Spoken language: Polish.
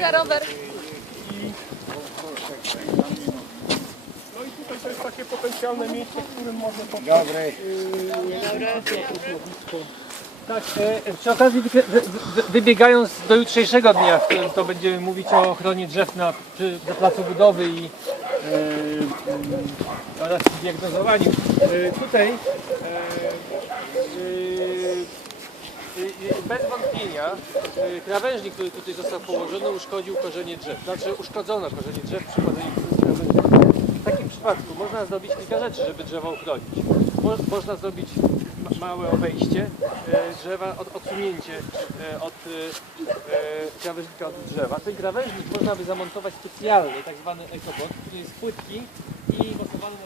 za rower. No i tutaj to jest takie potencjalne miejsce, w którym można po Dobry. Tak, e, przy okazji wy, wy, wy, wybiegając do jutrzejszego dnia, w którym to będziemy mówić o ochronie drzew na, przy, na placu budowy i e, mm, oraz diagnozowaniu. E, tutaj e, e, e, bez wątpienia e, krawężnik, który tutaj został położony uszkodził korzenie drzew. Znaczy uszkodzono korzenie drzew przy przez krawężnika. W takim przypadku można zrobić kilka rzeczy, żeby drzewo uchronić. Mo, można zrobić ma, małe obejście e, drzewa, od, odsunięcie e, od krawężnika od drzewa. Ten krawężnik można by zamontować specjalny, tak zwany ekobot, który jest płytki i mocowany